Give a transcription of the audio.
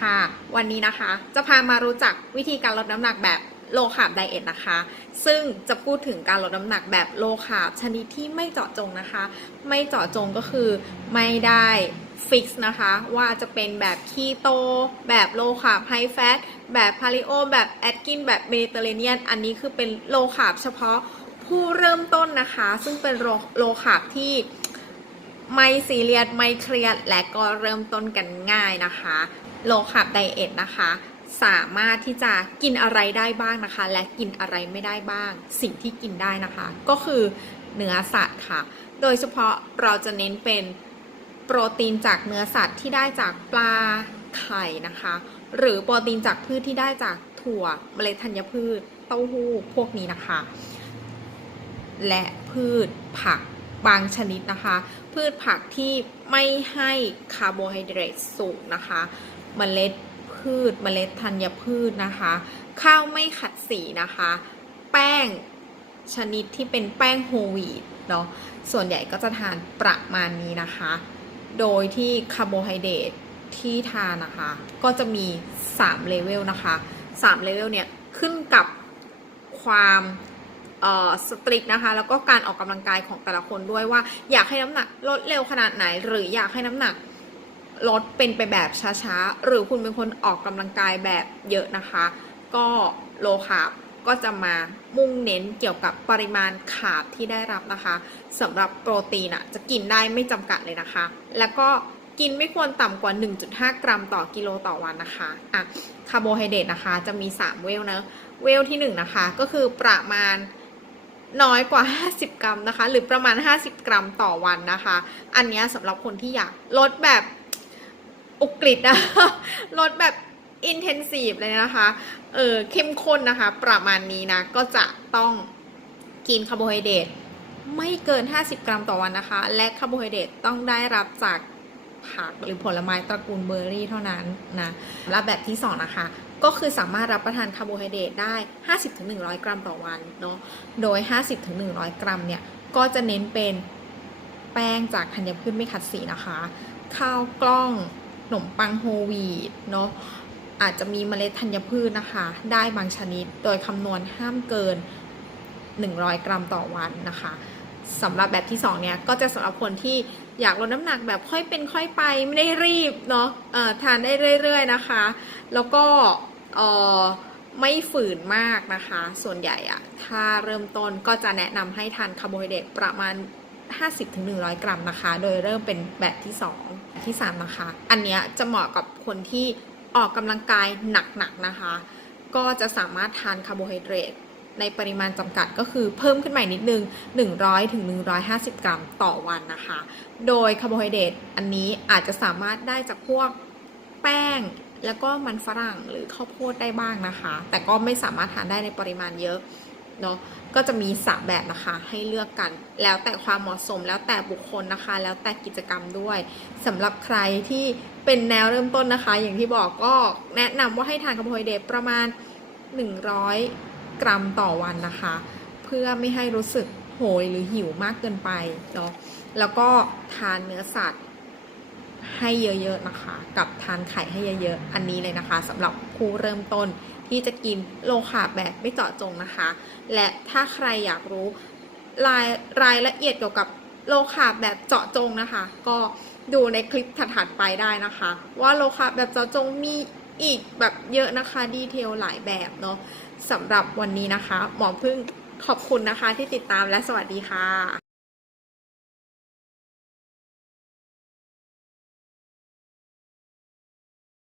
ค่ะ วันนี้นะคะจะพามารู้จักวิธีการลดน้ำหนักแบบโลคาบไดเอทนะคะ ซึ่งจะพูดถึงการลดน้ำหนักแบบโลคาบชนิดที่ไม่เจาะจงนะคะ ไม่เจาะจงก็คือไม่ได้ฟิกซ์นะคะ ว่าจะเป็นแบบคีโต แบบโลคาบไฮแฟตแบบพาลิโอ แบบแอดกิน แบบเมดิเตอร์เรเนียน อันนี้คือเป็นโลคาบเฉพาะผู้เริ่มต้นนะคะ ซึ่งเป็นโลโลคาบที่ไม่ซีเรียสไม่เครียดและก็เริ่มต้นกันง่ายนะคะ โลคาร์บไดเอทนะคะ สามารถที่จะกินอะไรได้บ้างนะคะ และกินอะไรไม่ได้บ้าง สิ่งที่กินได้นะคะ ก็คือเนื้อสัตว์ค่ะ โดยเฉพาะเราจะเน้นเป็นโปรตีนจากเนื้อสัตว์ที่ได้จากปลาไข่นะคะ หรือโปรตีนจากพืชที่ได้จากถั่วเมล็ดธัญพืชเต้าหู้พวกนี้นะคะ และพืชผักบางชนิดนะคะ พืชผักที่ไม่ให้คาร์โบไฮเดรตสูงนะคะ เมล็ดพืช เมล็ดธัญพืชนะคะ ข้าวไม่ขัดสีนะคะ แป้งชนิดที่เป็นแป้งโฮวีตเนาะส่วนใหญ่ก็จะทานประมาณนี้นะคะ โดยที่คาร์โบไฮเดรตที่ทานนะคะ ก็จะมี3เลเวลนะคะ3เลเวลเนี่ยขึ้นกับความสตริกนะคะ แล้วก็การออกกำลังกายของแต่ละคนด้วยว่า อยากให้น้ำหนักลดเร็วขนาดไหน หรืออยากให้น้ำหนัก ลดเป็นไปแบบช้าๆ หรือคุณเป็นคนออกกำลังกายแบบเยอะนะคะ ก็โลคาร์บก็จะมามุ่งเน้นเกี่ยวกับปริมาณคาร์บที่ได้รับนะคะสำหรับโปรตีนอะจะกินได้ไม่จำกัดเลยนะคะ แล้วก็กินไม่ควรต่ำกว่า 1.5 กรัมต่อกิโลต่อวันนะคะอะคาร์โบไฮเดรตนะคะจะมี 3 เวลนะเวลที่ 1 นะคะ ก็คือประมาณน้อยกว่า 50 กรัมนะคะ หรือประมาณ 50 กรัมต่อวันนะคะ อันนี้สำหรับคนที่อยากลดแบบ อุกฤษนะลดแบบอินเทนซีฟเลยนะคะ เออเข้มข้นนะคะ ประมาณนี้นะ ก็จะต้องกินคาร์โบไฮเดรตไม่เกิน 50 กรัมต่อวันนะคะ และคาร์โบไฮเดรตต้องได้รับจากผักหรือผลไม้ตระกูลเบอร์รี่เท่านั้นนะและแบบที่ 2 นะคะ ก็คือสามารถรับประทานคาร์โบไฮเดรตได้ 50-100 กรัมต่อวันเนาะโดย 50-100 กรัมเนี่ย ก็จะเน้นเป็นแป้งจากธัญพืชไม่ขัดสีนะคะ ข้าวกล้อง นมปังโฮลวีตเนาะอาจจะมีเมล็ดธัญพืชนะคะ ได้บางชนิดโดยคำนวณห้ามเกิน 100 กรัมต่อวันนะคะสำหรับแบบที่2เนี่ยก็จะสำหรับคนที่อยากลดน้ำหนักแบบค่อยเป็นค่อยไปไม่ได้รีบเนาะะทานได้เรื่อย ๆนะคะ แล้วก็ไม่ฝืนมากนะคะ ส่วนใหญ่อะถ้าเริ่มต้นก็จะแนะนำให้ทานคาร์โบไฮเดรตประมาณ 50-100 กรัมนะคะ โดยเริ่มเป็นแบบที่2ที่ 3 นะคะ อันเนี้ยจะเหมาะกับคนที่ออกกำลังกายหนักๆนะคะ ก็จะสามารถทานคาร์โบไฮเดรตในปริมาณจำกัดก็คือเพิ่มขึ้นใหม่นิดนึง 100ถึง150 กรัมต่อวันนะคะ โดยคาร์โบไฮเดรตอันนี้อาจจะสามารถได้จากพวกแป้ง แล้วก็มันฝรั่งหรือข้าวโพดได้บ้างนะคะ แต่ก็ไม่สามารถทานได้ในปริมาณเยอะ เนาะก็จะมีสามแบบนะคะให้เลือกกัน แล้วแต่ความเหมาะสมแล้วแต่บุคคลนะคะ แล้วแต่กิจกรรมด้วยสำหรับใครที่เป็นแนวเริ่มต้นนะคะ อย่างที่บอกก็แนะนำว่าให้ทานคาร์โบไฮเดรตประมาณ 100 กรัมต่อวันนะคะ เพื่อไม่ให้รู้สึกโหยหรือหิวมากเกินไปเนาะแล้วก็ทานเนื้อสัตว์ ให้เยอะๆนะคะ กับทานไข่ให้เยอะๆ อันนี้เลยนะคะสำหรับผู้เริ่มต้นที่จะกินโลคาบแบบไม่เจาะจงนะคะ และถ้าใครอยากรู้รายรายละเอียดเกี่ยวกับโลคาบแบบเจาะจงนะคะ ก็ดูในคลิปถัดๆไปได้นะคะ ว่าโลคาบแบบเจาะจงมีอีกแบบเยอะนะคะดีเทลหลายแบบเนาะสำหรับวันนี้นะคะ หมอพึ่งขอบคุณนะคะที่ติดตามและสวัสดีค่ะ